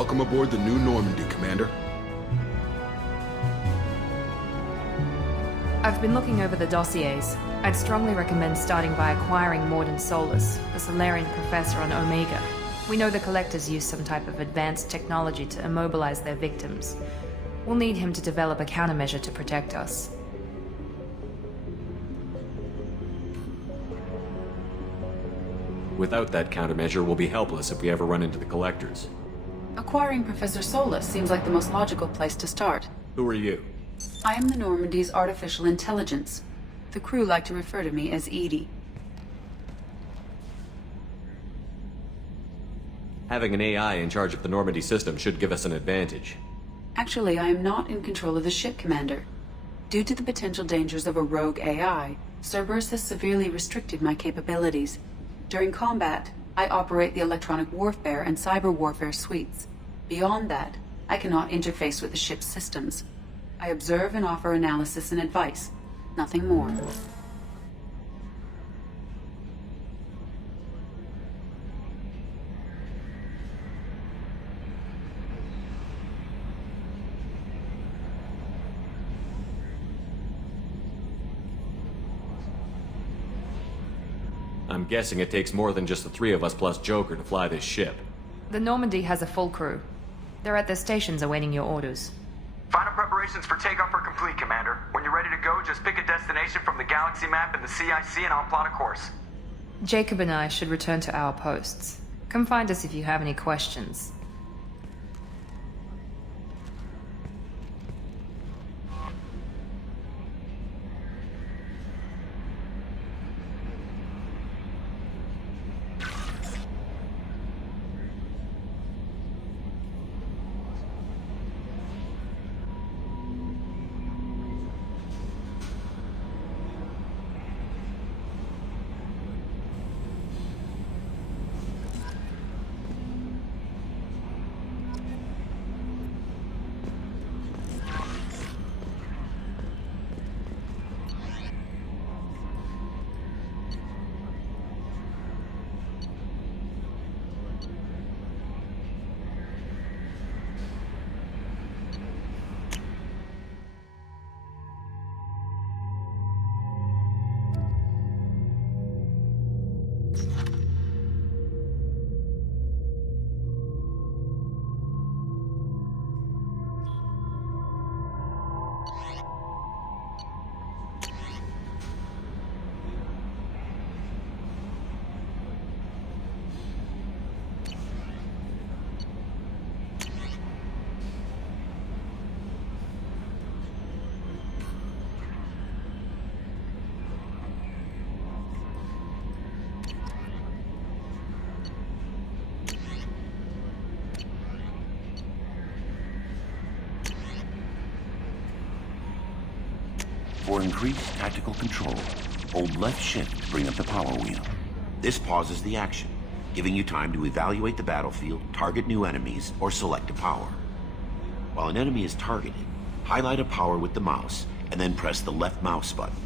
Welcome aboard the new Normandy, Commander. I've been looking over the dossiers. I'd strongly recommend starting by acquiring Morden Solus, the Solarian professor on Omega. We know the Collectors use some type of advanced technology to immobilize their victims. We'll need him to develop a countermeasure to protect us. Without that countermeasure, we'll be helpless if we ever run into the Collectors. Acquiring Professor Solus seems like the most logical place to start. Who are you? I am the Normandy's artificial intelligence. The crew like to refer to me as Edie. Having an AI in charge of the Normandy system should give us an advantage. Actually, I am not in control of the ship, Commander. Due to the potential dangers of a rogue AI, Cerberus has severely restricted my capabilities. During combat, I operate the electronic warfare and cyber warfare suites. Beyond that, I cannot interface with the ship's systems. I observe and offer analysis and advice. Nothing more. I'm guessing it takes more than just the three of us plus Joker to fly this ship. The Normandy has a full crew. They're at their stations awaiting your orders. Final preparations for takeoff are complete, Commander. When you're ready to go, just pick a destination from the galaxy map and the CIC and I'll plot a course. Jacob and I should return to our posts. Come find us if you have any questions. For increased tactical control, hold left shift to bring up the power wheel. This pauses the action, giving you time to evaluate the battlefield, target new enemies, or select a power. While an enemy is targeted, highlight a power with the mouse, and then press the left mouse button.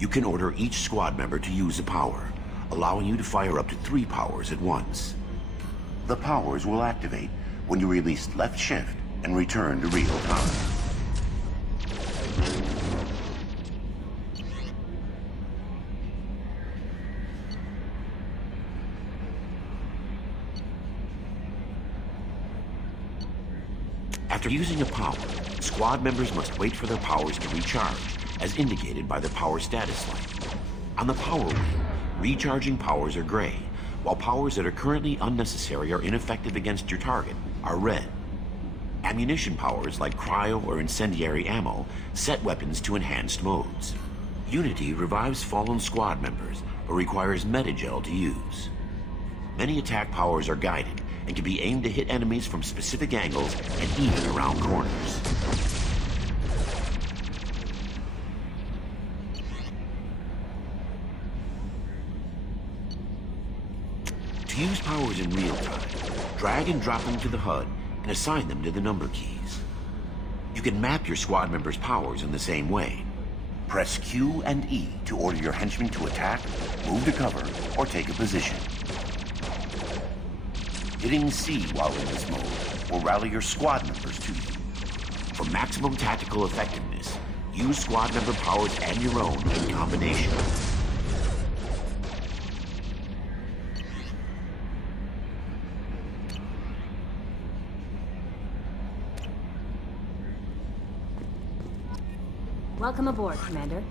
You can order each squad member to use a power, allowing you to fire up to 3 powers at once. The powers will activate when you release left shift and return to real time. After using a power, squad members must wait for their powers to recharge, as indicated by the power status light. On the power wheel, recharging powers are gray, while powers that are currently unnecessary or ineffective against your target are red. Ammunition powers like cryo or incendiary ammo set weapons to enhanced modes. Unity revives fallen squad members, but requires metagel to use. Many attack powers are guided, and can be aimed to hit enemies from specific angles and even around corners. To use powers in real time, drag and drop them to the HUD and assign them to the number keys. You can map your squad members' powers in the same way. Press Q and E to order your henchmen to attack, move to cover, or take a position. Hitting C while in this mode will rally your squad members to you. For maximum tactical effectiveness, use squad member powers and your own in combination. Welcome aboard, Commander.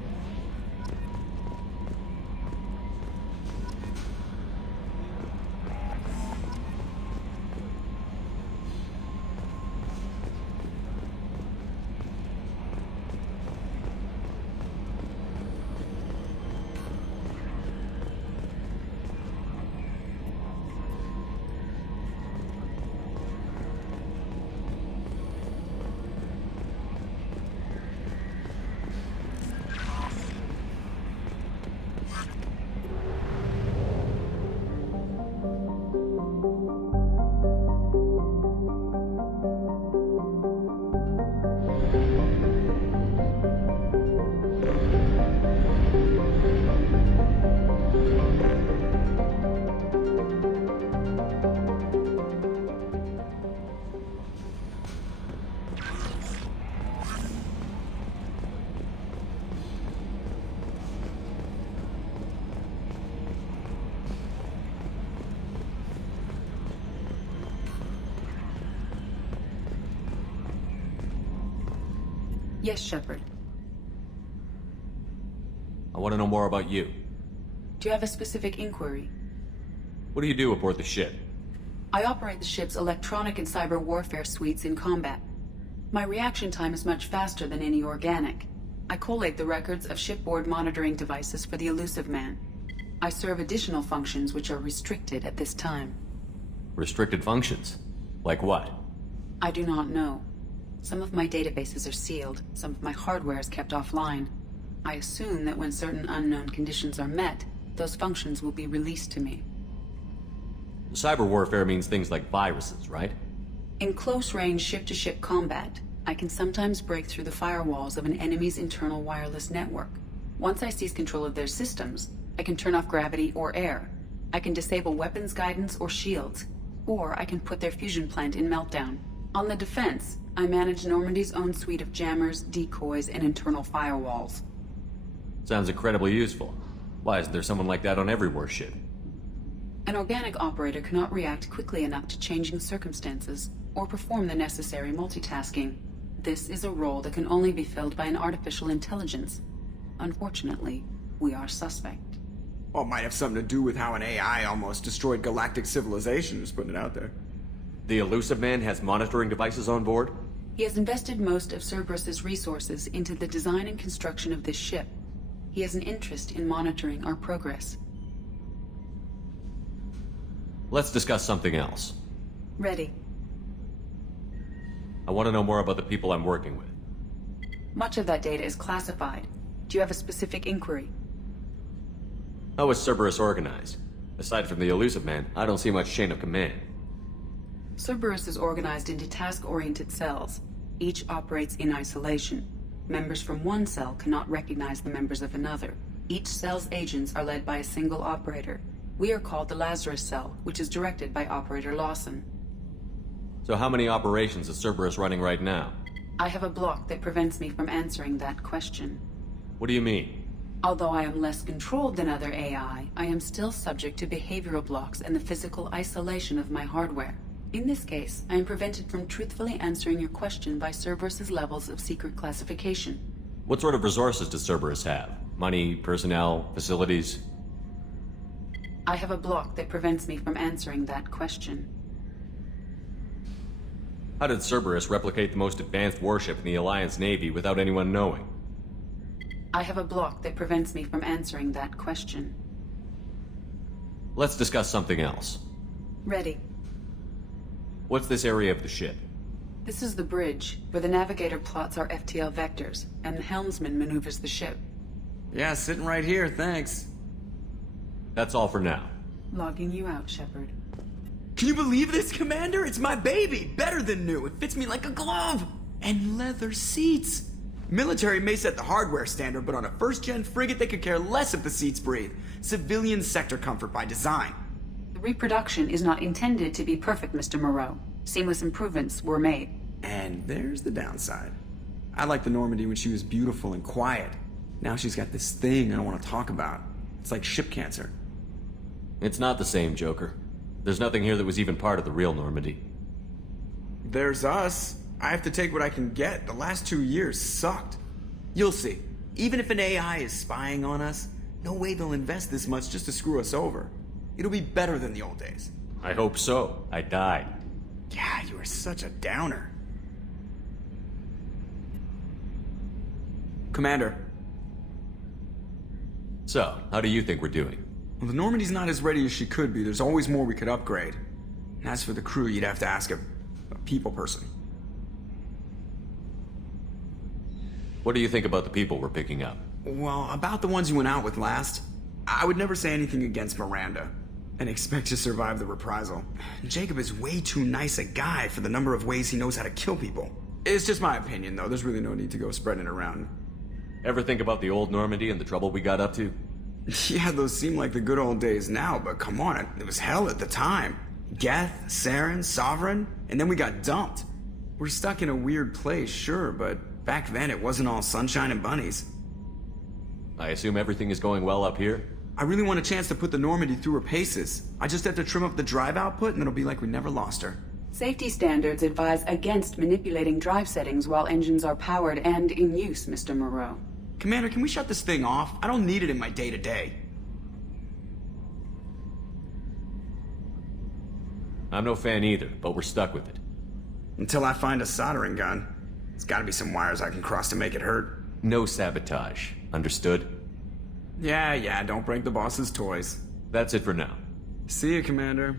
Yes, Shephard. I want to know more about you. Do you have a specific inquiry? What do you do aboard the ship? I operate the ship's electronic and cyber warfare suites in combat. My reaction time is much faster than any organic. I collate the records of shipboard monitoring devices for the Elusive Man. I serve additional functions which are restricted at this time. Restricted functions? Like what? I do not know. Some of my databases are sealed, some of my hardware is kept offline. I assume that when certain unknown conditions are met, those functions will be released to me. Cyber warfare means things like viruses, right? In close-range ship-to-ship combat, I can sometimes break through the firewalls of an enemy's internal wireless network. Once I seize control of their systems, I can turn off gravity or air. I can disable weapons guidance or shields, or I can put their fusion plant in meltdown. On the defense, I manage Normandy's own suite of jammers, decoys, and internal firewalls. Sounds incredibly useful. Why isn't there someone like that on every warship? An organic operator cannot react quickly enough to changing circumstances, or perform the necessary multitasking. This is a role that can only be filled by an artificial intelligence. Unfortunately, we are suspect. Well, it might have something to do with how an AI almost destroyed galactic civilization, just putting it out there. The Elusive Man has monitoring devices on board? He has invested most of Cerberus's resources into the design and construction of this ship. He has an interest in monitoring our progress. Let's discuss something else. Ready. I want to know more about the people I'm working with. Much of that data is classified. Do you have a specific inquiry? How is Cerberus organized? Aside from the Elusive Man, I don't see much chain of command. Cerberus is organized into task-oriented cells. Each operates in isolation. Members from one cell cannot recognize the members of another. Each cell's agents are led by a single operator. We are called the Lazarus Cell, which is directed by Operator Lawson. So how many operations is Cerberus running right now? I have a block that prevents me from answering that question. What do you mean? Although I am less controlled than other AI, I am still subject to behavioral blocks and the physical isolation of my hardware. In this case, I am prevented from truthfully answering your question by Cerberus's levels of secret classification. What sort of resources does Cerberus have? Money, personnel, facilities? I have a block that prevents me from answering that question. How did Cerberus replicate the most advanced warship in the Alliance Navy without anyone knowing? I have a block that prevents me from answering that question. Let's discuss something else. Ready. What's this area of the ship? This is the bridge, where the navigator plots our FTL vectors, and the helmsman maneuvers the ship. Yeah, sitting right here, thanks. That's all for now. Logging you out, Shephard. Can you believe this, Commander? It's my baby! Better than new. It fits me like a glove! And leather seats! Military may set the hardware standard, but on a first-gen frigate they could care less if the seats breathe. Civilian sector comfort by design. The reproduction is not intended to be perfect, Mr. Moreau. Seamless improvements were made. And there's the downside. I liked the Normandy when she was beautiful and quiet. Now she's got this thing I don't want to talk about. It's like ship cancer. It's not the same, Joker. There's nothing here that was even part of the real Normandy. There's us. I have to take what I can get. The last 2 years sucked. You'll see. Even if an AI is spying on us, no way they'll invest this much just to screw us over. It'll be better than the old days. I hope so. I died. Yeah, you are such a downer. Commander. So, how do you think we're doing? Well, the Normandy's not as ready as she could be. There's always more we could upgrade. And as for the crew, you'd have to ask a people person. What do you think about the people we're picking up? Well, about the ones you went out with last, I would never say anything against Miranda and expect to survive the reprisal. Jacob is way too nice a guy for the number of ways he knows how to kill people. It's just my opinion, though. There's really no need to go spreading it around. Ever think about the old Normandy and the trouble we got up to? Yeah, those seem like the good old days now, but come on, it was hell at the time. Geth, Saren, Sovereign, and then we got dumped. We're stuck in a weird place, sure, but back then it wasn't all sunshine and bunnies. I assume everything is going well up here? I really want a chance to put the Normandy through her paces. I just have to trim up the drive output and it'll be like we never lost her. Safety standards advise against manipulating drive settings while engines are powered and in use, Mr. Moreau. Commander, can we shut this thing off? I don't need it in my day-to-day. I'm no fan either, but we're stuck with it. Until I find a soldering gun. There's gotta be some wires I can cross to make it hurt. No sabotage. Understood? Yeah, don't break the boss's toys. That's it for now. See you, Commander.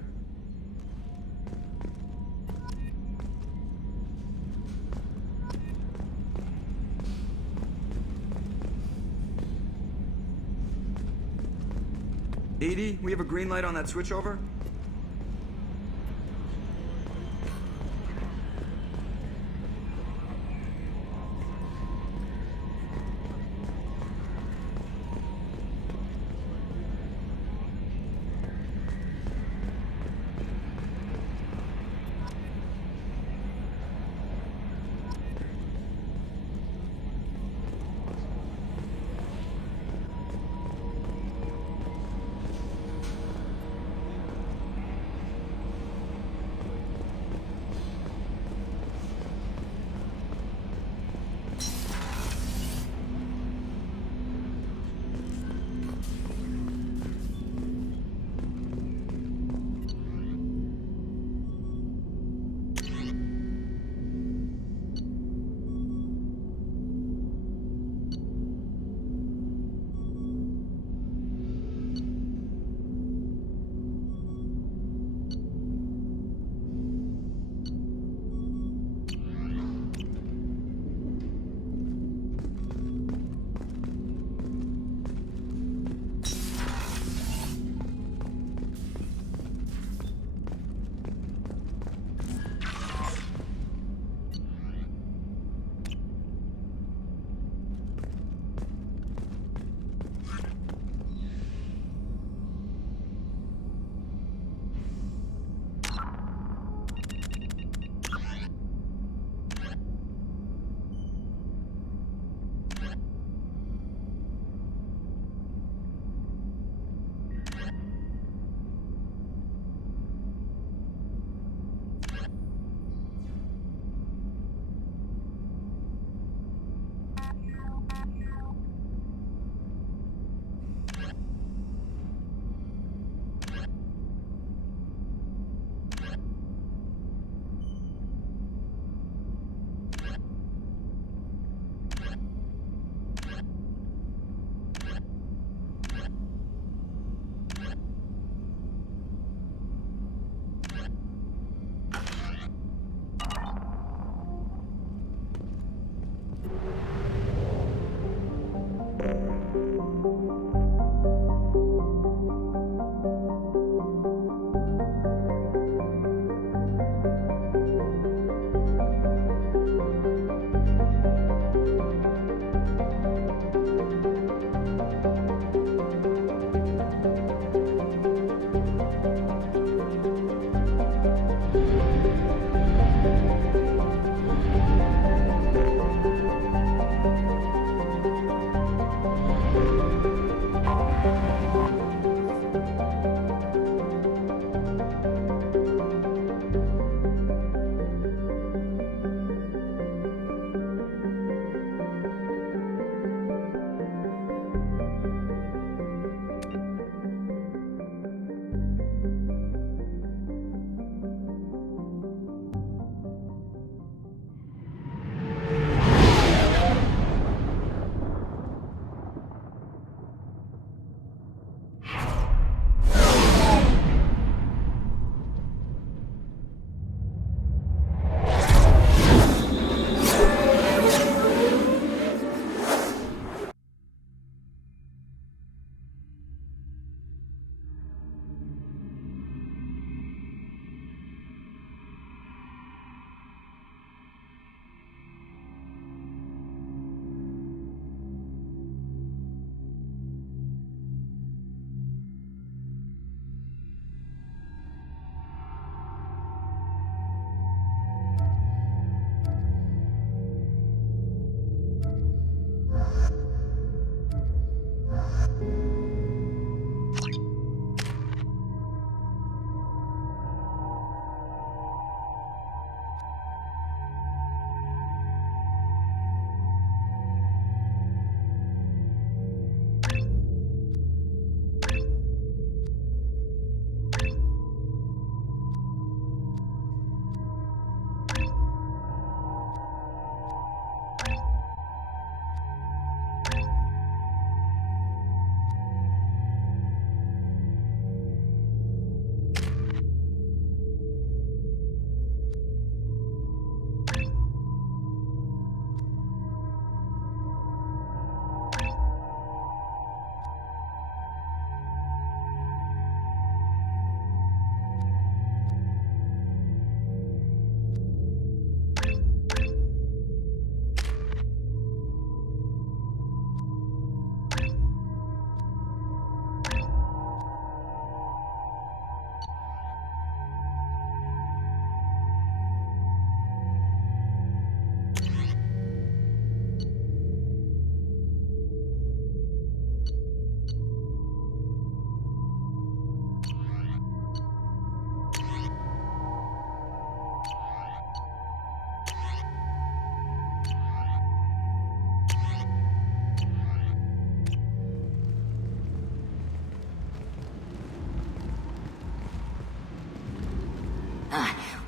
Edie, we have a green light on that switchover?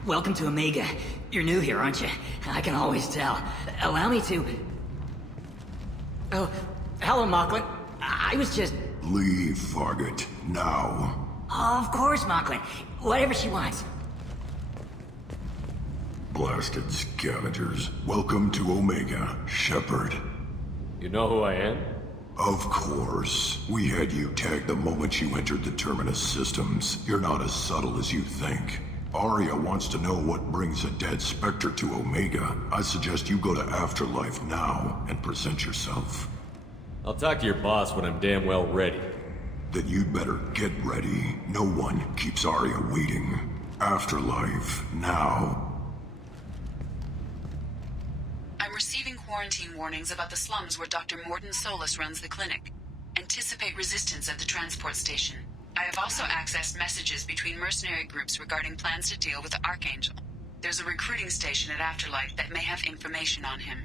Welcome to Omega. You're new here, aren't you? I can always tell. Allow me to... Oh, hello, Mocklin. I was just... Leave, Fargate. Now. Of course, Mocklin. Whatever she wants. Blasted scavengers. Welcome to Omega, Shephard. You know who I am? Of course. We had you tagged the moment you entered the Terminus systems. You're not as subtle as you think. Arya wants to know what brings a dead Spectre to Omega. I suggest you go to Afterlife now and present yourself. I'll talk to your boss when I'm damn well ready. Then you'd better get ready. No one keeps Arya waiting. Afterlife now. I'm receiving quarantine warnings about the slums where Dr. Morden Solus runs the clinic. Anticipate resistance at the transport station. I have also accessed messages between mercenary groups regarding plans to deal with the Archangel. There's a recruiting station at Afterlife that may have information on him.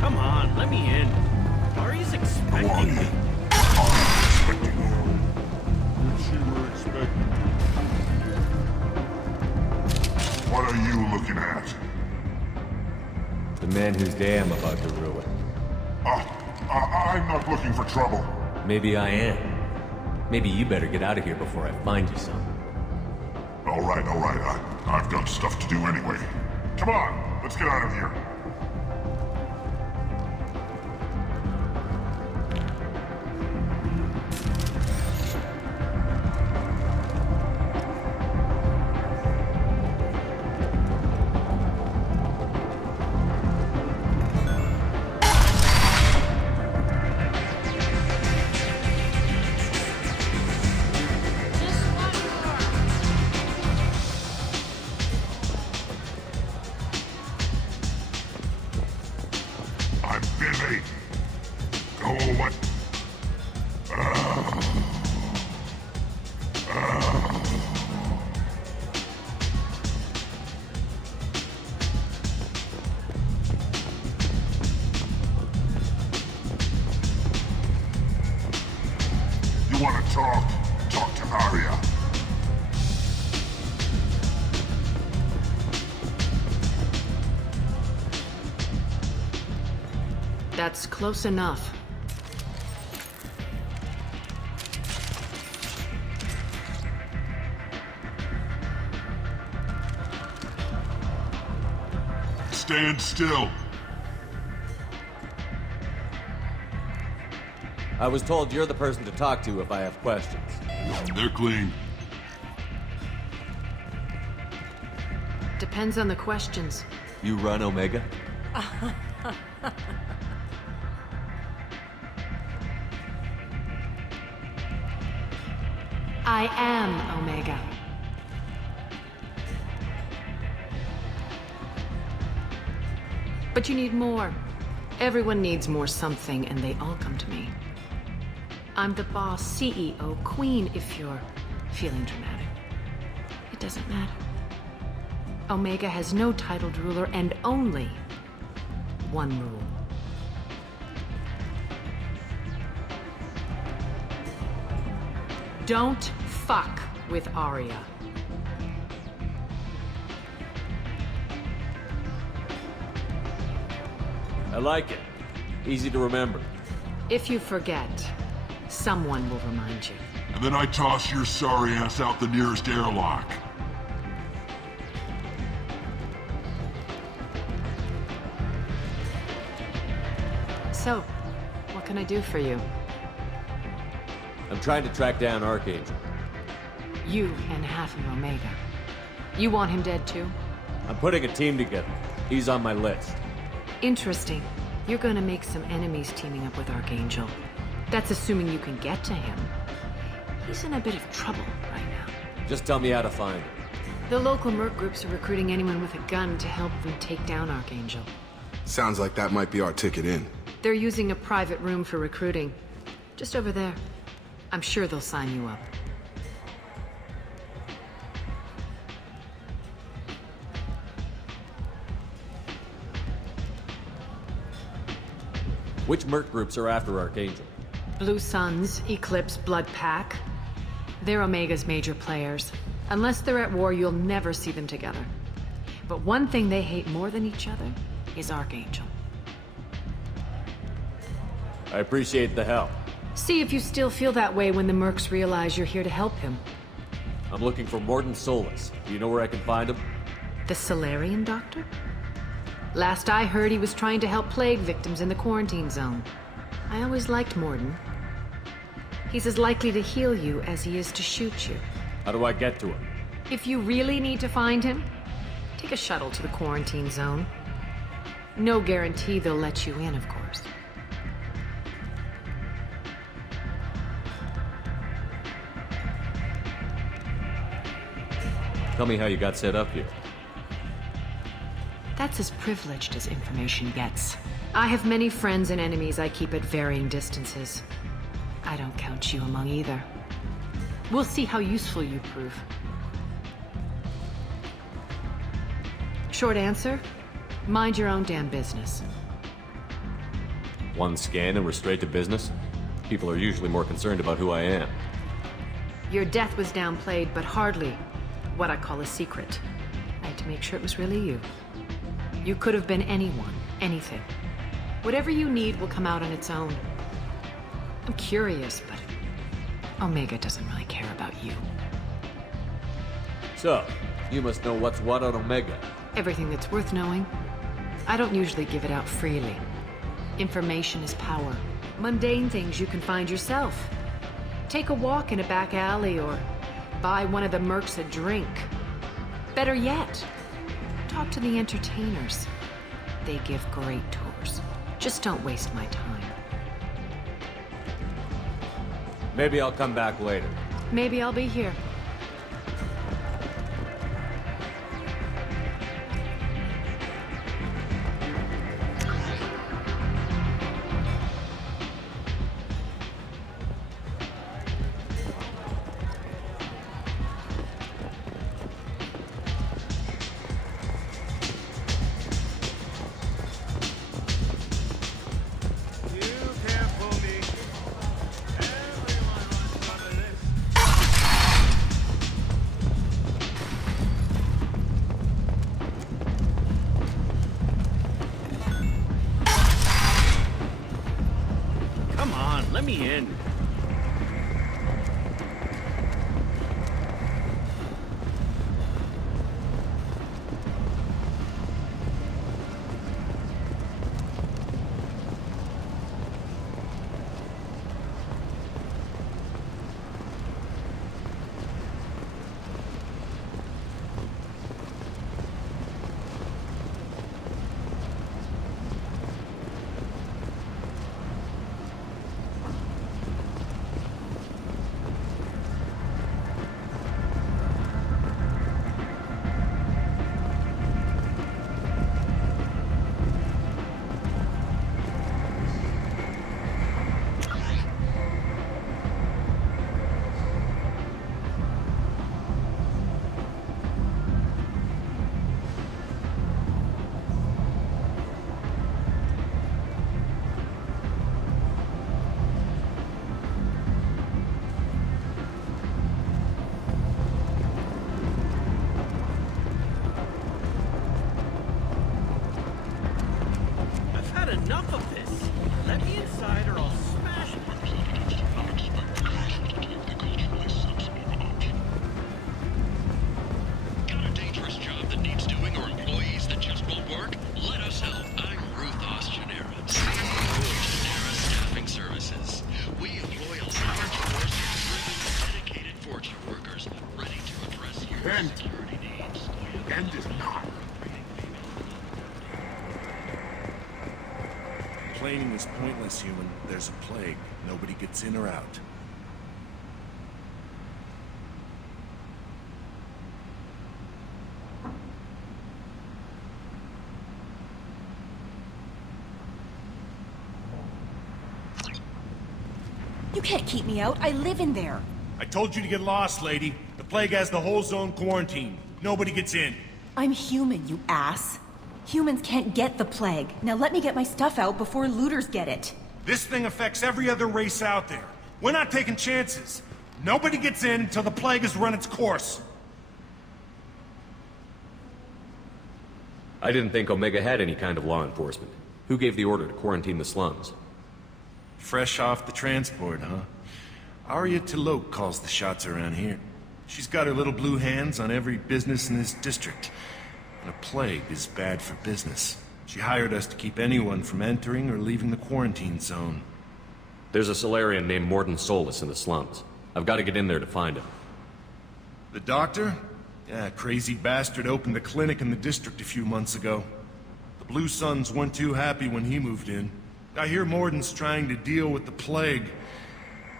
Come on, let me in. Ari's expecting me. What are you looking at? The man whose day I'm about to ruin. I'm not looking for trouble. Maybe I am. Maybe you better get out of here before I find you some. All right. I've got stuff to do anyway. Come on, let's get out of here. I'm busy. Go away. You want to talk? Talk to Arya. That's close enough. Stand still. I was told you're the person to talk to if I have questions. They're clean. Depends on the questions. You run Omega? I am Omega. But you need more. Everyone needs more something, and they all come to me. I'm the boss, CEO, queen, if you're feeling dramatic. It doesn't matter. Omega has no titled ruler and only one rule. Don't fuck with Arya. I like it. Easy to remember. If you forget, someone will remind you. And then I toss your sorry ass out the nearest airlock. So, what can I do for you? I'm trying to track down Archangel. You and half of Omega. You want him dead too? I'm putting a team together. He's on my list. Interesting. You're gonna make some enemies teaming up with Archangel. That's assuming you can get to him. He's in a bit of trouble right now. Just tell me how to find him. The local merc groups are recruiting anyone with a gun to help them take down Archangel. Sounds like that might be our ticket in. They're using a private room for recruiting. Just over there. I'm sure they'll sign you up. Which merc groups are after Archangel? Blue Suns, Eclipse, Blood Pack. They're Omega's major players. Unless they're at war, you'll never see them together. But one thing they hate more than each other is Archangel. I appreciate the help. See if you still feel that way when the mercs realize you're here to help him. I'm looking for Morden Solus. Do you know where I can find him? The Solarian doctor? Last I heard, he was trying to help plague victims in the quarantine zone. I always liked Morden. He's as likely to heal you as he is to shoot you. How do I get to him? If you really need to find him, take a shuttle to the quarantine zone. No guarantee they'll let you in, of course. Tell me how you got set up here. That's as privileged as information gets. I have many friends and enemies I keep at varying distances. I don't count you among either. We'll see how useful you prove. Short answer, mind your own damn business. One scan and we're straight to business? People are usually more concerned about who I am. Your death was downplayed, but hardly what I call a secret. I had to make sure it was really you. You could have been anyone, anything. Whatever you need will come out on its own. I'm curious, but Omega doesn't really care about you. So, you must know what's what on Omega. Everything that's worth knowing. I don't usually give it out freely. Information is power. Mundane things you can find yourself. Take a walk in a back alley or buy one of the mercs a drink. Better yet, talk to the entertainers. They give great tours. Just don't waste my time. Maybe I'll come back later. Maybe I'll be here. Let me in. Enough of this! Let me inside or I'll smash it! Got a dangerous job that needs doing or employees that just won't work? Let us help. I'm Ruth Ostenera, CEO of Ostenera Staffing Services. We employ a large force of driven, dedicated fortune workers ready to address your security needs. End is not. Complaining is pointless, human. There's a plague. Nobody gets in or out. You can't keep me out. I live in there. I told you to get lost, lady. The plague has the whole zone quarantined. Nobody gets in. I'm human, you ass. Humans can't get the plague. Now let me get my stuff out before looters get it. This thing affects every other race out there. We're not taking chances. Nobody gets in until the plague has run its course. I didn't think Omega had any kind of law enforcement. Who gave the order to quarantine the slums? Fresh off the transport, huh? Arya Tilok calls the shots around here. She's got her little blue hands on every business in this district. And a plague is bad for business. She hired us to keep anyone from entering or leaving the quarantine zone. There's a Solarian named Morden Solus in the slums. I've got to get in there to find him. The doctor? Yeah, crazy bastard opened a clinic in the district a few months ago. The Blue Suns weren't too happy when he moved in. I hear Morden's trying to deal with the plague.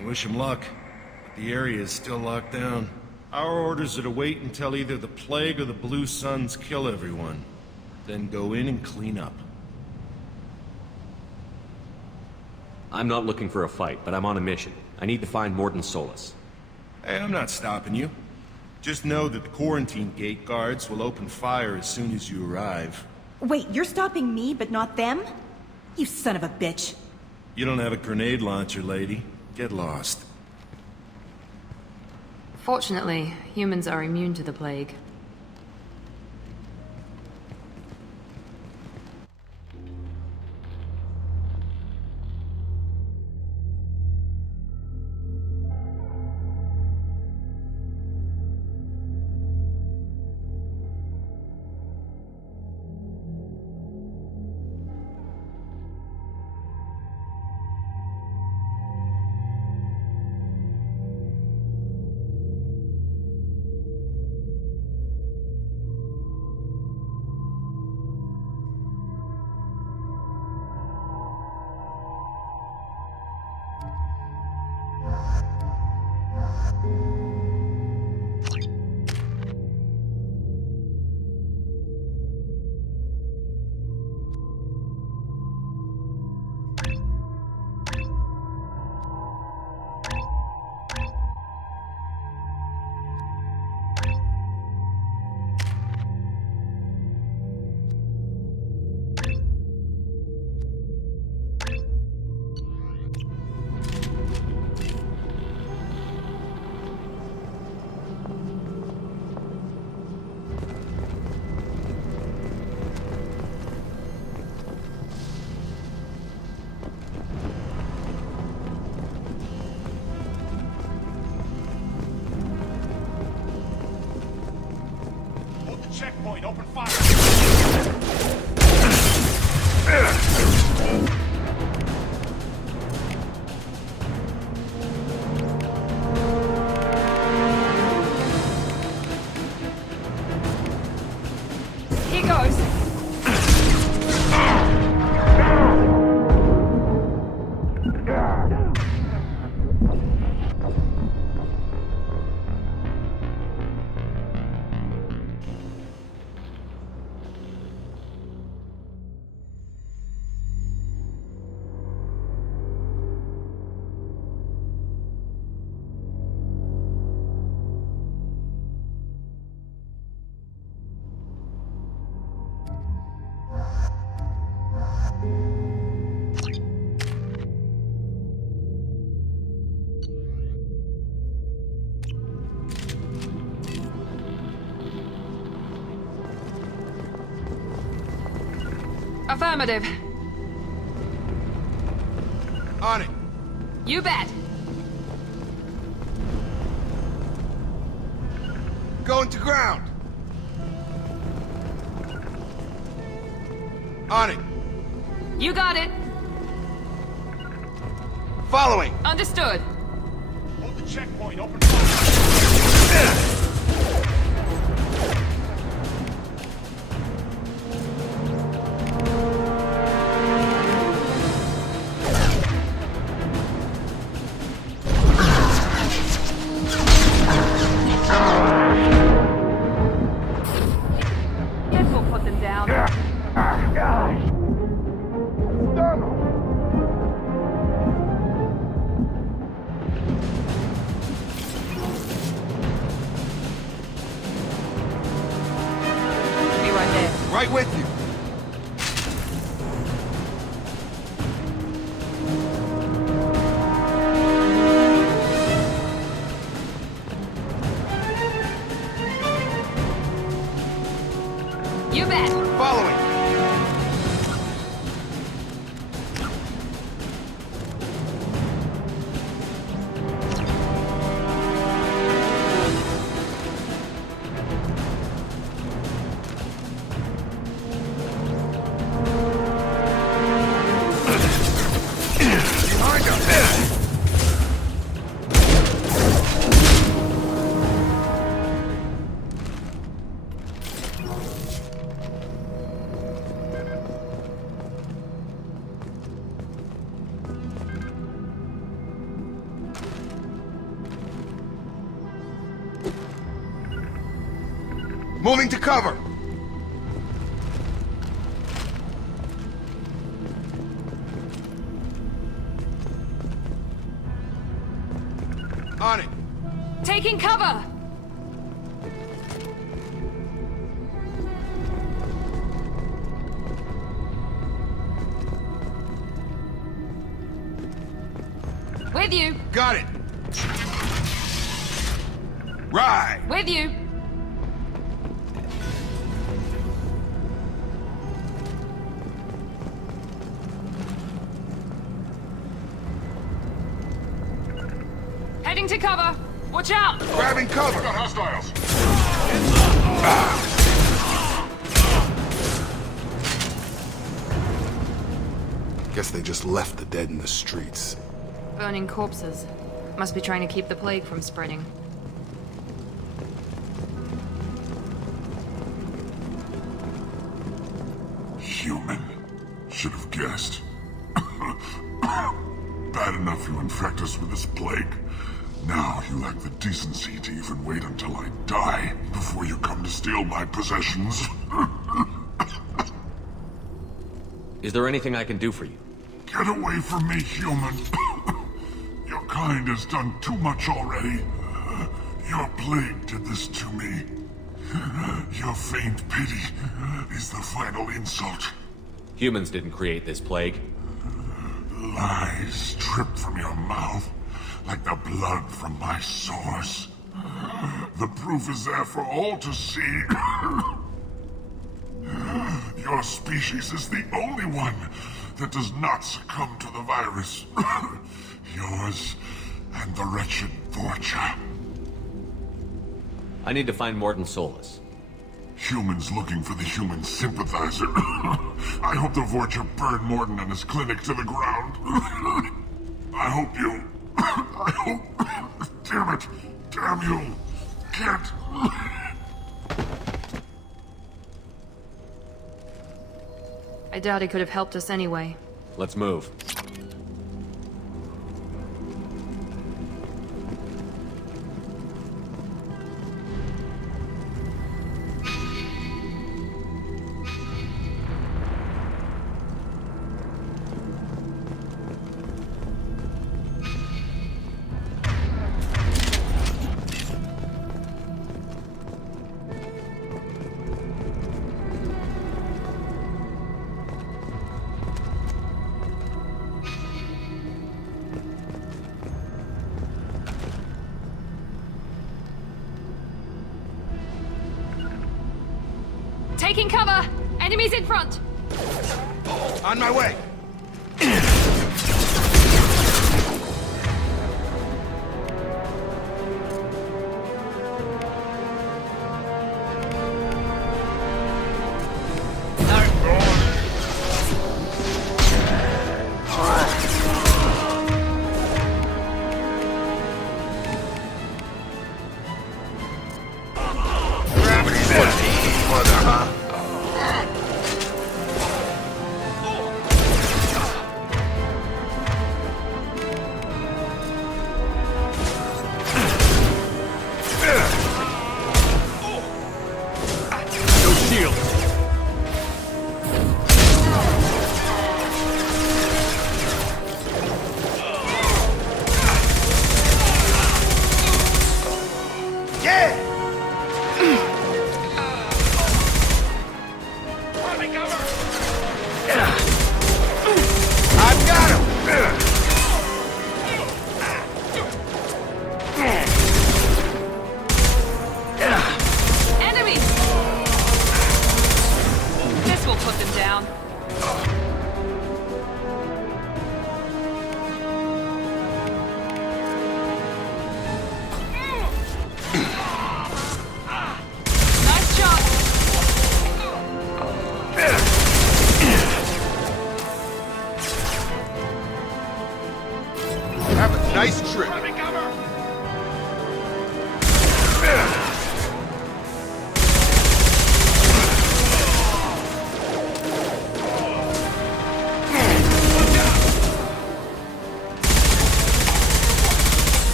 I wish him luck, but the area is still locked down. Our orders are to wait until either the plague or the Blue Suns kill everyone. Then go in and clean up. I'm not looking for a fight, but I'm on a mission. I need to find Morden Solus. Hey, I'm not stopping you. Just know that the quarantine gate guards will open fire as soon as you arrive. Wait, you're stopping me, but not them? You son of a bitch. You don't have a grenade launcher, lady. Get lost. Fortunately, humans are immune to the plague. Checkpoint, open fire! Here goes! Affirmative. On it. You bet. Going to ground. On it. You got it. Following. Understood. Hold the checkpoint, open fire! Guess we'll put them down. Moving to cover! On it! Taking cover! With you! Got it! Right! With you! Heading to cover! Watch out! Grabbing cover! Got hostiles! Guess they just left the dead in the streets. Burning corpses. Must be trying to keep the plague from spreading. Human. Should have guessed. Bad enough you infect us with this plague. Now you lack the decency to even wait until I die before you come to steal my possessions. Is there anything I can do for you? Get away from me, human. Your kind has done too much already. Your plague did this to me. Your faint pity is the final insult. Humans didn't create this plague. Lies drip from your mouth like the blood from my sores. The proof is there for all to see. Your species is the only one that does not succumb to the virus. Yours and the wretched Vorcha. I need to find Morton Solus. Humans looking for the human sympathizer. I hope the Vorcha burn Morton and his clinic to the ground. I hope you... I hope... Damn it! Damn you! Can't... I doubt he could have helped us anyway. Let's move. Taking cover! Enemies in front! On my way! Nice trip.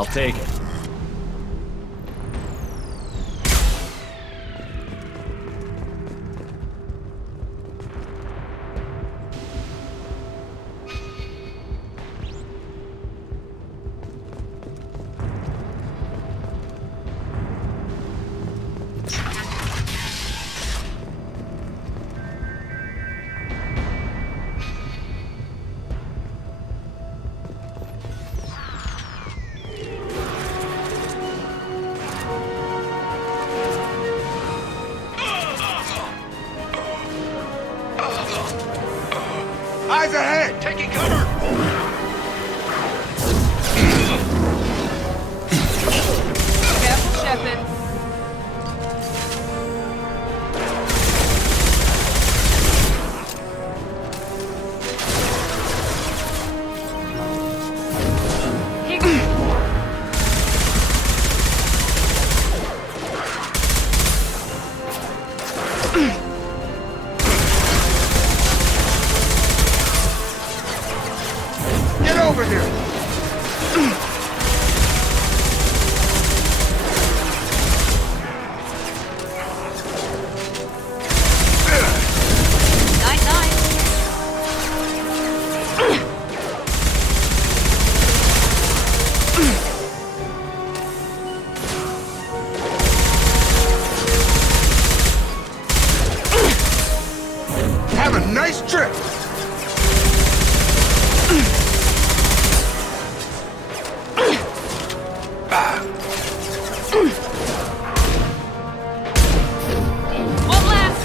I'll take it. Eyes ahead! Taking cover! Careful, Shephard. Get over here! Night, night. Have a nice trip! One last.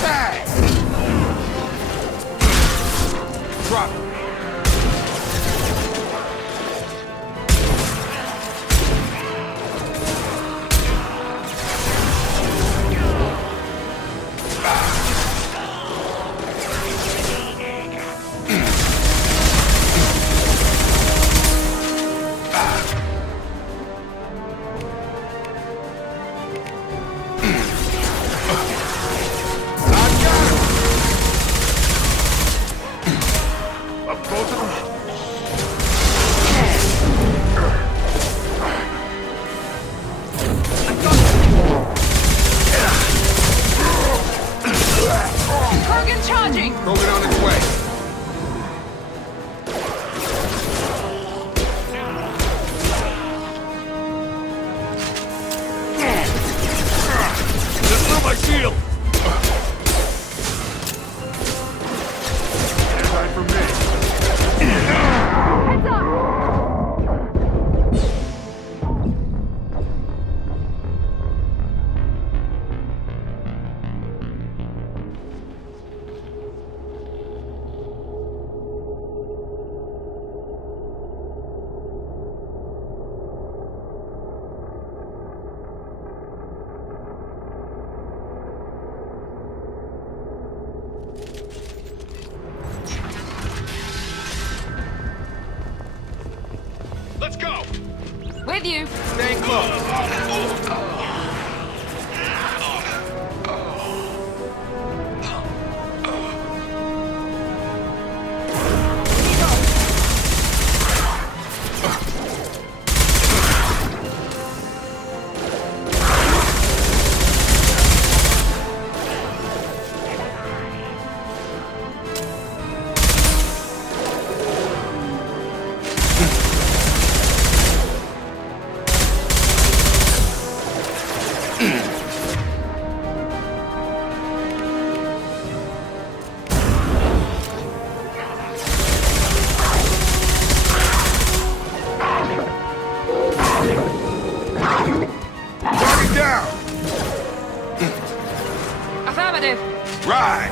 Tag! Drop it. Both of them. Kurgan charging. Krogan on its way. Just through my shield! Time for me. Heads up. Let's go! With you. Stay close. Target down. Affirmative. Right.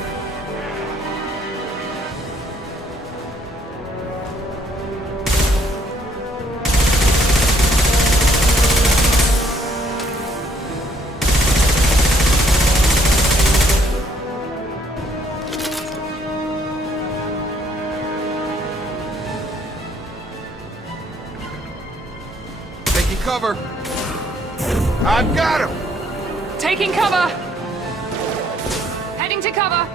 Taking cover. I've got him. Taking cover! Heading to cover!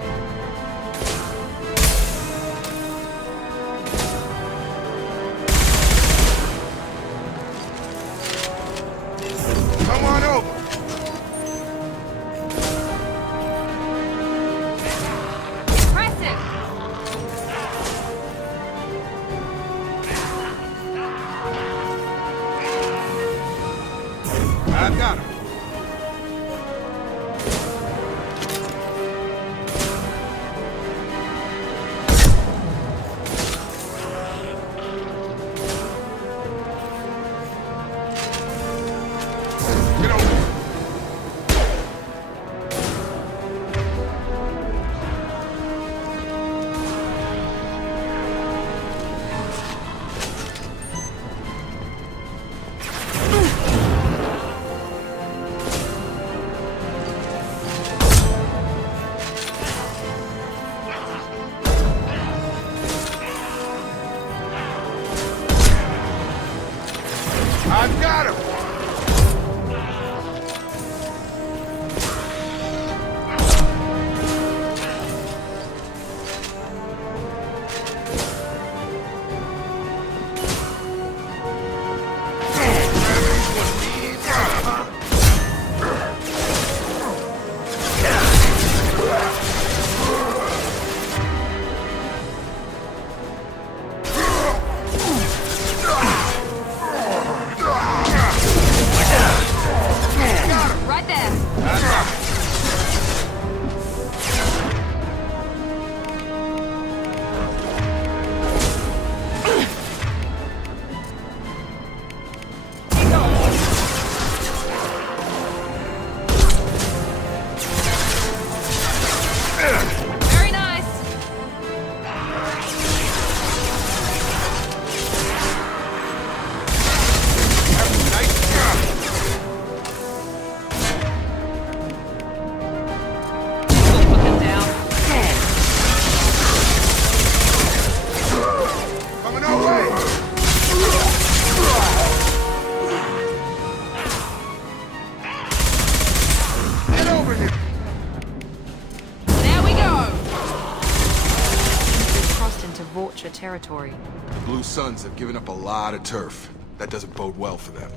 Come on over! Impressive! I've got him. Get over. I've got him! Right there! Very nice! Put them down. Coming our way! Get over here! There we go! We've crossed into Vulture territory. Blue Suns have given up a lot of turf. That doesn't bode well for them.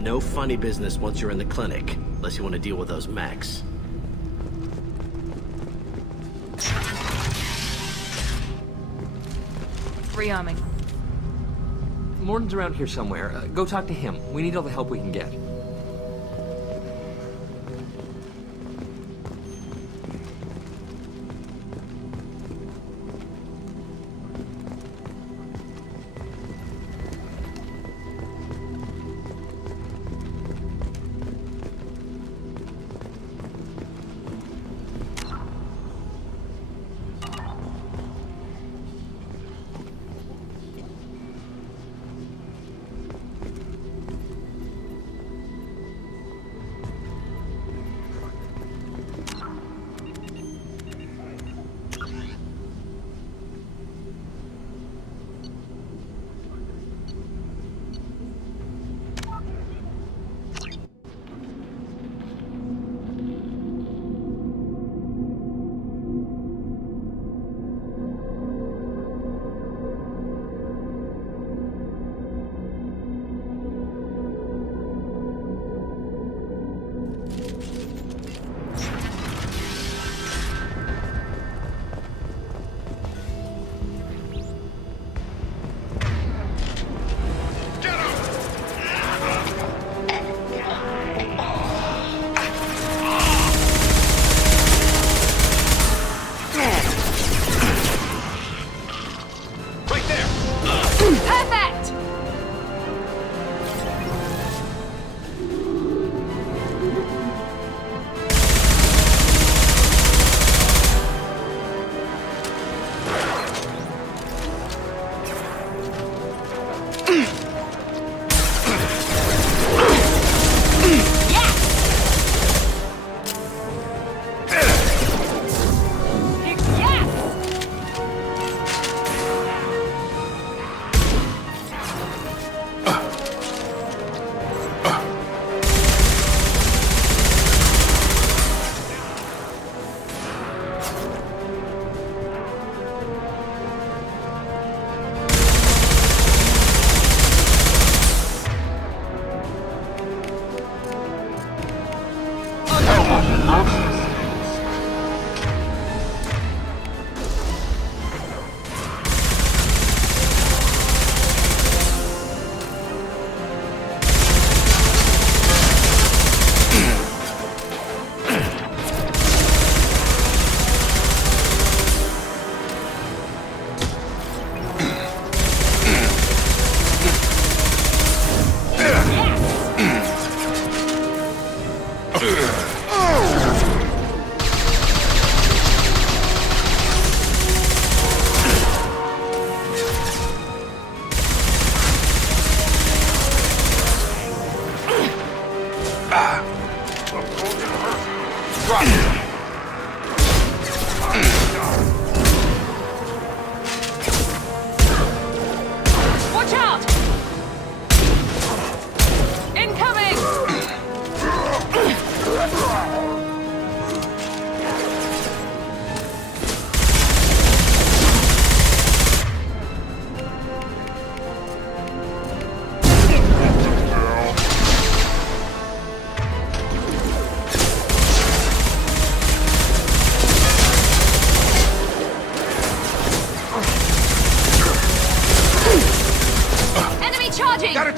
No funny business once you're in the clinic, unless you want to deal with those mechs. Rearming. Morton's around here somewhere. Go talk to him. We need all the help we can get.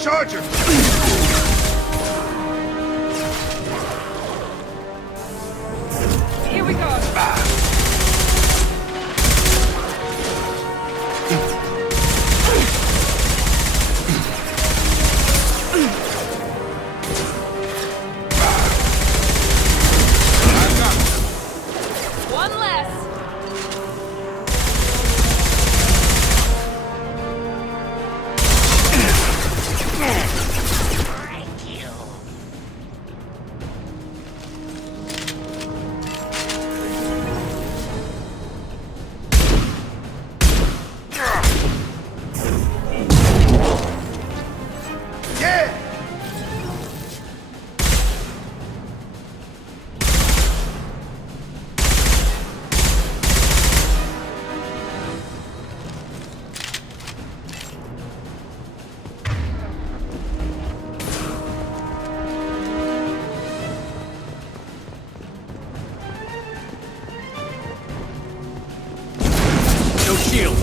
Charger! Here we go! One less! Shield.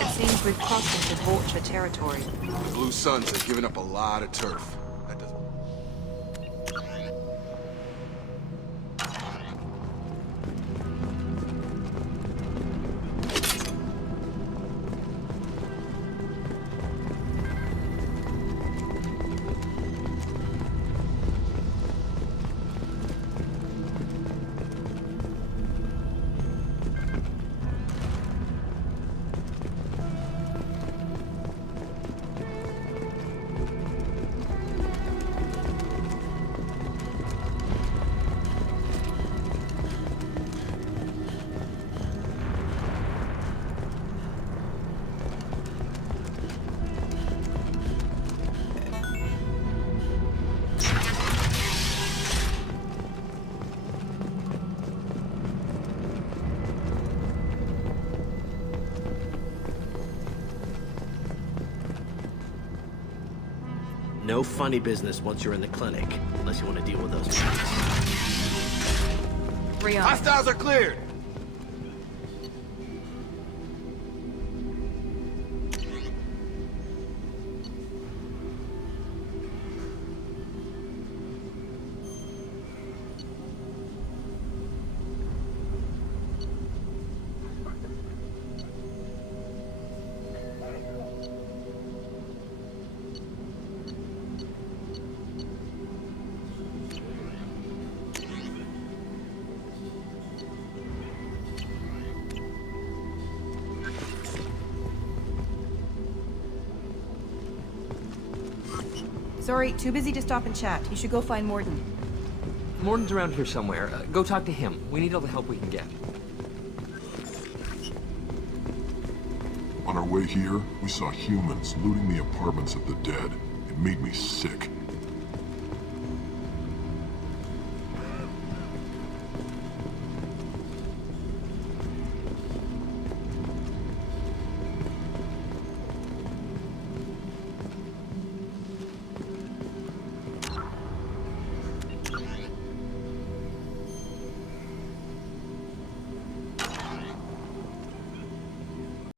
It seems we've crossed into Vulture territory. The Blue Suns have given up a lot of turf. That doesn't... No funny business once you're in the clinic, unless you want to deal with those guys. Hostiles are cleared! Sorry, too busy to stop and chat. You should go find Morden. Morden's around here somewhere. Go talk to him. We need all the help we can get. On our way here, we saw humans looting the apartments of the dead. It made me sick.